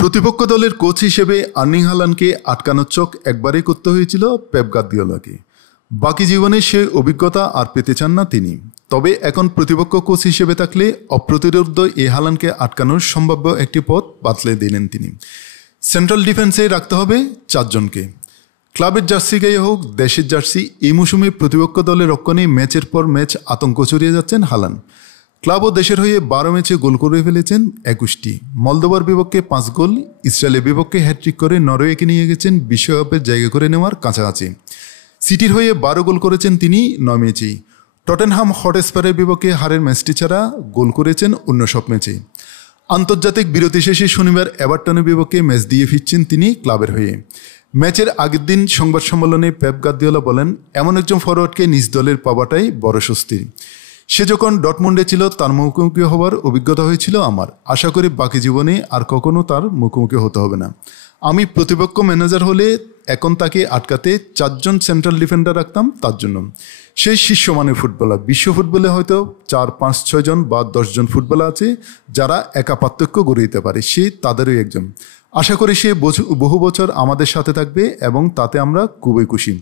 প্রতিপক্ষ দলের কোচ হিসেবে আর্লিং হালান্ডকে আটকানোর চোখ একবারই করতে হয়েছিল পেপ গার্দিওলাকে। বাকি জীবনে সে অভিজ্ঞতা আর পেতে চান না তিনি। তবে এখন প্রতিপক্ষ কোচ হিসেবে থাকলে অপ্রতিরোধ্য এই হালান্ডকে আটকানোর সম্ভাব্য একটি পথ বাতলে দিলেন তিনি। সেন্ট্রাল ডিফেন্সে রাখতে হবে 4 জনকে। ক্লাবের জার্সি গায়ে হোক দেশের জার্সি, এই মৌসুমে প্রতিপক্ষ দলের রক্ষণে ম্যাচের পর ম্যাচ আতঙ্ক ছড়িয়ে যাচ্ছেন হালান্ড। ক্লাব ও দেশের হয়ে 12 ম্যাচে গোল করে ফেলেছেন 21টি। মলদোভার বিপক্ষে 5 গোল, ইসরায়েলের বিপক্ষে হ্যাট্রিক করে নরওয়েকে নিয়ে গেছেন বিশ্বকাপের জায়গা করে নেওয়ার কাছাকাছি। সিটির হয়ে 12 গোল করেছেন তিনি 9 ম্যাচেই। টটেনহাম হটস্পারের বিপক্ষে হারের ম্যাচটি ছাড়া গোল করেছেন অন্য সব ম্যাচেই। আন্তর্জাতিক বিরতি শেষে শনিবার এভারটনের বিপক্ষে ম্যাচ দিয়ে ফিরছেন তিনি ক্লাবের হয়ে। ম্যাচের আগের দিন সংবাদ সম্মেলনে পেপ গার্দিওলা বলেন, এমন একজন ফরওয়ার্ডকে নিজ দলের পাওয়াটাই বড় স্বস্তি। সে যখন ডটমুন্ডে ছিল তার মুখোমুখি হওয়ার অভিজ্ঞতা হয়েছিল আমার। আশা করি বাকি জীবনে আর কখনো তার মুখোমুখি হতে হবে না। আমি প্রতিপক্ষ ম্যানেজার হলে এখন তাকে আটকাতে 4 জন সেন্ট্রাল ডিফেন্ডার রাখতাম তার জন্য। সেই শীর্ষমানের ফুটবলার। বিশ্ব ফুটবলে হয়তো 4, 5, 6 জন বা 10 জন ফুটবলার আছে যারা একা পার্থক্য গড়ে দিতে পারে, সে তাদেরই একজন। আশা করি সে বহু বছর আমাদের সাথে থাকবে এবং তাতে আমরা খুবই খুশি।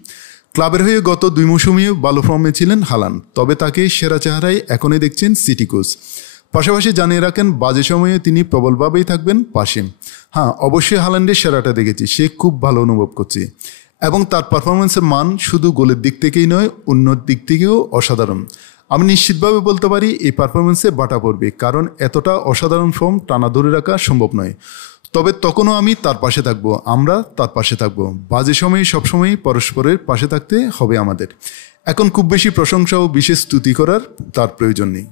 ক্লাবের হয়ে গত 2 মৌসুমেও ভালো ফর্মে ছিলেন হালান্ড, তবে তাকে সেরা চেহারায় এখনই দেখছেন সিটি কোচ। পাশাপাশি জানিয়ে রাখেন বাজে সময়ে তিনি প্রবলভাবেই থাকবেন পাশে। হ্যাঁ, অবশ্যই হালান্ডের সেরাটা দেখেছি, সে খুব ভালো অনুভব করছে এবং তার পারফরমেন্সের মান শুধু গোলের দিক থেকেই নয়, অন্য দিক থেকেও অসাধারণ। আমি নিশ্চিতভাবে বলতে পারি এই পারফরমেন্সে বাটা পড়বে, কারণ এতটা অসাধারণ ফর্ম টানা ধরে রাখা সম্ভব নয়। তবে তখনও আমি তার পাশে থাকবো, আমরা তার পাশে থাকবো। বাজে সময়ে সবসময় পরস্পরের পাশে থাকতে হবে আমাদের। এখন খুব বেশি প্রশংসা ও বিশেষ স্তুতি করার তার প্রয়োজন নেই।